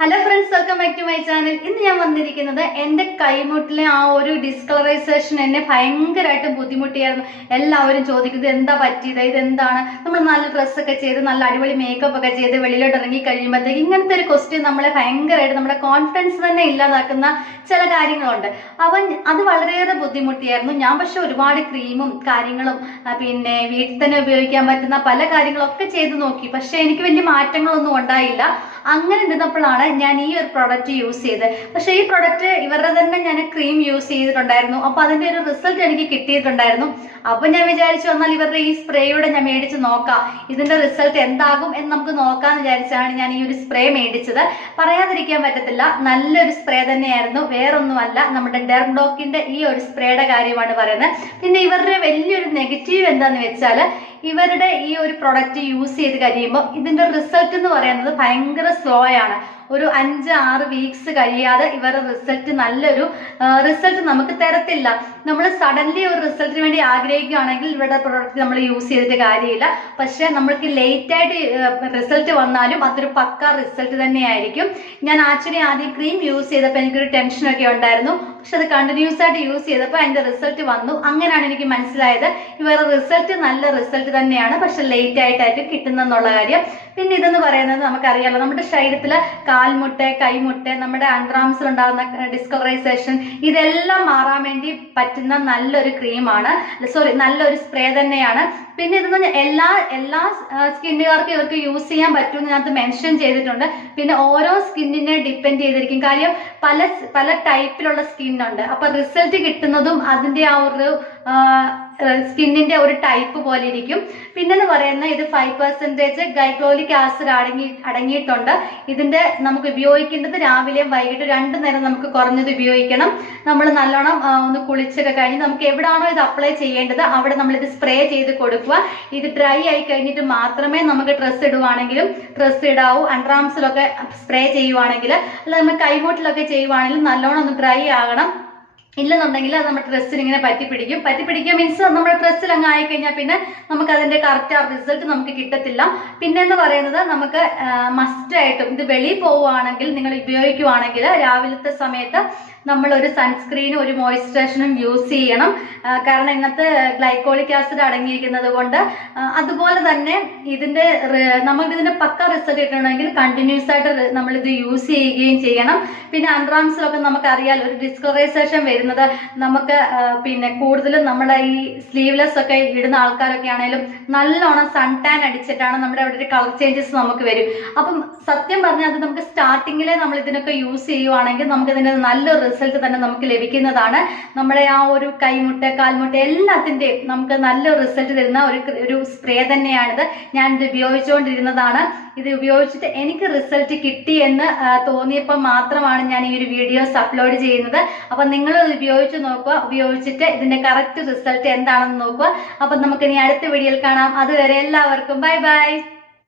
Hello friends, welcome back to my channel. ഇന്ന് ഞാൻ വന്നിരിക്കുന്നത് എൻ്റെ കൈമുട്ടിലെ ആ ഒരു ഡിസ്കളറൈസേഷൻ എന്നെ ഭയങ്കരമായിട്ട് ബുദ്ധിമുട്ടിയായിരുന്നു. എല്ലാവരും ചോദിക്കുന്നത് എന്താ പറ്റിയത്, ഇതെന്താണ്. നമ്മൾ നല്ല ഡ്രസ്സൊക്കെ ചെയ്ത് നല്ല അടിപൊളി മേക്കപ്പ് ഒക്കെ ചെയ്ത് വെളിയിലോട്ട് ഇറങ്ങി കഴിയുമ്പോഴത്തേക്ക് ഇങ്ങനത്തെ ഒരു ക്വസ്റ്റ്യൻ നമ്മളെ ഭയങ്കരമായിട്ട് നമ്മുടെ കോൺഫിഡൻസ് തന്നെ ഇല്ലാതാക്കുന്ന ചില കാര്യങ്ങളുണ്ട്. അവൻ അത് വളരെയേറെ ബുദ്ധിമുട്ടിയായിരുന്നു. ഞാൻ പക്ഷെ ഒരുപാട് ക്രീമും കാര്യങ്ങളും പിന്നെ വീട്ടിൽ തന്നെ ഉപയോഗിക്കാൻ പറ്റുന്ന പല കാര്യങ്ങളൊക്കെ ചെയ്ത് നോക്കി. പക്ഷെ എനിക്ക് വലിയ മാറ്റങ്ങളൊന്നും ഉണ്ടായില്ല. അങ്ങനെ ഇരുന്നപ്പോഴാണ് ഞാൻ ഈ ഒരു പ്രൊഡക്റ്റ് യൂസ് ചെയ്തത്. പക്ഷെ ഈ പ്രൊഡക്റ്റ് ഇവരുടെ തന്നെ ഞാൻ ക്രീം യൂസ് ചെയ്തിട്ടുണ്ടായിരുന്നു. അപ്പൊ അതിന്റെ ഒരു റിസൾട്ട് എനിക്ക് കിട്ടിയിട്ടുണ്ടായിരുന്നു. അപ്പൊ ഞാൻ വിചാരിച്ചു എന്നാൽ ഇവരുടെ ഈ സ്പ്രേയുടെ ഞാൻ മേടിച്ച് നോക്കാം, ഇതിന്റെ റിസൾട്ട് എന്താകും എന്ന് നമുക്ക് നോക്കാന്ന് വിചാരിച്ചാണ് ഞാൻ ഈ ഒരു സ്പ്രേ മേടിച്ചത്. പറയാതിരിക്കാൻ പറ്റത്തില്ല, നല്ലൊരു സ്പ്രേ തന്നെയായിരുന്നു. വേറൊന്നുമല്ല, നമ്മുടെ ഡെർമഡോക്കിന്റെ ഈ ഒരു സ്പ്രേയുടെ കാര്യമാണ് പറയുന്നത്. പിന്നെ ഇവരുടെ വലിയൊരു നെഗറ്റീവ് എന്താന്ന് വെച്ചാൽ ഇവരുടെ ഈ ഒരു പ്രൊഡക്റ്റ് യൂസ് ചെയ്ത് കഴിയുമ്പോൾ ഇതിന്റെ റിസൾട്ട് എന്ന് പറയുന്നത് ഭയങ്കര സ്ലോ ആണ്. ഒരു 5-6 വീക്സ് കഴിയാതെ ഇവരുടെ റിസൾട്ട് നല്ലൊരു റിസൾട്ട് നമുക്ക് തരത്തില്ല. നമ്മൾ സഡൻലി ഒരു റിസൾട്ടിന് വേണ്ടി ആഗ്രഹിക്കുകയാണെങ്കിൽ ഇവരുടെ പ്രൊഡക്റ്റ് നമ്മൾ യൂസ് ചെയ്തിട്ട് കാര്യമില്ല. പക്ഷെ നമ്മൾക്ക് ലേറ്റ് ആയിട്ട് റിസൾട്ട് വന്നാലും അതൊരു പക്ക റിസൾട്ട് തന്നെയായിരിക്കും. ഞാൻ ആക്ച്വലി ആദ്യം ക്രീം യൂസ് ചെയ്തപ്പോൾ എനിക്കൊരു ടെൻഷനൊക്കെ ഉണ്ടായിരുന്നു. പക്ഷെ അത് കണ്ടിന്യൂസ് ആയിട്ട് യൂസ് ചെയ്തപ്പോൾ അതിന്റെ റിസൾട്ട് വന്നു. അങ്ങനെയാണ് എനിക്ക് മനസ്സിലായത് ഇവരുടെ റിസൾട്ട് നല്ല റിസൾട്ട് തന്നെയാണ്, പക്ഷെ ലേറ്റ് ആയിട്ടായിട്ട് കിട്ടുന്നെന്നുള്ള കാര്യം. പിന്നെ ഇതെന്ന് പറയുന്നത് നമുക്കറിയാലോ, നമ്മുടെ ശരീരത്തില് കാൽമുട്ട്, കൈമുട്ട്, നമ്മുടെ അണ്ടർആംസിൽ ഉണ്ടാകുന്ന ഡിസ്കളറൈസേഷൻ ഇതെല്ലാം മാറാൻ വേണ്ടി പറ്റുന്ന നല്ലൊരു ക്രീമാണ്, നല്ലൊരു സ്പ്രേ തന്നെയാണ്. പിന്നെ ഇതെന്ന് എല്ലാ സ്കിന്നുകാർക്കും ഇവർക്ക് യൂസ് ചെയ്യാൻ പറ്റുമെന്ന് ഇതിനകത്ത് മെൻഷൻ ചെയ്തിട്ടുണ്ട്. പിന്നെ ഓരോ സ്കിന്നിനെ ഡിപ്പെൻഡ് ചെയ്തിരിക്കും. കാര്യം പല ടൈപ്പിലുള്ള സ്കിന്നുണ്ട്. അപ്പൊ റിസൾട്ട് കിട്ടുന്നതും അതിന്റെ ആ ഒരു സ്കിന്നിന്റെ ഒരു ടൈപ്പ് പോലെ ഇരിക്കും. പിന്നെന്ന് പറയുന്നത് ഇത് 5% ഗൈക്ലോലിക് ആസിഡ് അടങ്ങിയിട്ടുണ്ട്. ഇതിന്റെ നമുക്ക് ഉപയോഗിക്കേണ്ടത് രാവിലെയും വൈകിട്ട് 2 നേരം നമുക്ക് കുറഞ്ഞത് ഉപയോഗിക്കണം. നമ്മൾ നല്ലോണം ഒന്ന് കുളിച്ചൊക്കെ കഴിഞ്ഞ് നമുക്ക് എവിടാണോ ഇത് അപ്ലൈ ചെയ്യേണ്ടത് അവിടെ നമ്മൾ ഇത് സ്പ്രേ ചെയ്ത് കൊടുക്കുക. ഇത് ഡ്രൈ ആയി കഴിഞ്ഞിട്ട് മാത്രമേ നമുക്ക് ഡ്രസ്സ് ഇടുവാണെങ്കിലും ഡ്രസ്സ് ഇടാവൂ. അണ്ടർആംസിലൊക്കെ സ്പ്രേ ചെയ്യുവാണെങ്കിൽ, അല്ല നമ്മൾ കൈമുട്ടിലൊക്കെ ചെയ്യുവാണെങ്കിലും നല്ലോണം ഒന്ന് ഡ്രൈ ആകണം. ഇല്ലെന്നുണ്ടെങ്കിൽ അത് നമ്മുടെ ഡ്രസ്സിൽ ഇങ്ങനെ പറ്റിപ്പിടിക്കുക മീൻസ് നമ്മുടെ ഡ്രസ്സിൽ അങ്ങ് ആയിക്കഴിഞ്ഞാൽ പിന്നെ നമുക്ക് അതിന്റെ കറക്റ്റ് ആ റിസൾട്ട് നമുക്ക് കിട്ടത്തില്ല. പിന്നെന്ന് പറയുന്നത് നമുക്ക് മസ്റ്റ് ആയിട്ടും ഇത് വെളിയിൽ പോവുകയാണെങ്കിൽ നിങ്ങൾ ഉപയോഗിക്കുവാണെങ്കിൽ രാവിലത്തെ സമയത്ത് നമ്മൾ ഒരു സൺസ്ക്രീനും ഒരു മോയ്സ്ചറൈസറും യൂസ് ചെയ്യണം. കാരണം ഇന്നത്തെ ഗ്ലൈക്കോളിക് ആസിഡ് അടങ്ങിയിരിക്കുന്നത് കൊണ്ട്. അതുപോലെ തന്നെ നമുക്കിതിന്റെ പക്ക റിസൾട്ട് കിട്ടണമെങ്കിൽ കണ്ടിന്യൂസ് ആയിട്ട് നമ്മളിത് യൂസ് ചെയ്യുകയും ചെയ്യണം. പിന്നെ അണ്ടർആംസിലൊക്കെ നമുക്കറിയാലോ ഒരു ഡിസ്കളറൈസേഷൻ വരുന്നത് നമുക്ക് പിന്നെ കൂടുതലും നമ്മുടെ ഈ സ്ലീവ്ലെസ് ഒക്കെ ഇടുന്ന ആൾക്കാരൊക്കെ ആണെങ്കിലും നല്ലോണം സൺ ടാൻ അടിച്ചിട്ടാണ് നമ്മുടെ അവിടെ ഒരു കളർ ചേഞ്ചസ് നമുക്ക് വരും. അപ്പം സത്യം പറഞ്ഞാൽ അത് നമുക്ക് സ്റ്റാർട്ടിങ്ങിലെ നമ്മൾ ഇതിനൊക്കെ യൂസ് ചെയ്യുവാണെങ്കിൽ നമുക്ക് ഇതിന്റെ നല്ലൊരു റിസൾട്ട് തന്നെ നമുക്ക് ലഭിക്കുന്നതാണ്. നമ്മുടെ ആ ഒരു കൈമുട്ട്, കാൽമുട്ട് എല്ലാത്തിന്റെയും നമുക്ക് നല്ലൊരു റിസൾട്ട് തരുന്ന ഒരു സ്പ്രേ തന്നെയാണിത്. ഞാൻ ഇത് ഉപയോഗിച്ചുകൊണ്ടിരുന്നതാണ്. ഇത് ഉപയോഗിച്ചിട്ട് എനിക്ക് റിസൾട്ട് കിട്ടി എന്ന് തോന്നിയപ്പോൾ മാത്രമാണ് ഞാൻ ഈ ഒരു വീഡിയോസ് അപ്ലോഡ് ചെയ്യുന്നത്. അപ്പൊ നിങ്ങൾ ഉപയോഗിച്ച് നോക്കുക, ഉപയോഗിച്ചിട്ട് ഇതിന്റെ കറക്റ്റ് റിസൾട്ട് എന്താണെന്ന് നോക്കുക. അപ്പൊ നമുക്ക് ഇനി അടുത്ത വീഡിയോയിൽ കാണാം. അതുവരെ എല്ലാവർക്കും ബൈ ബൈ.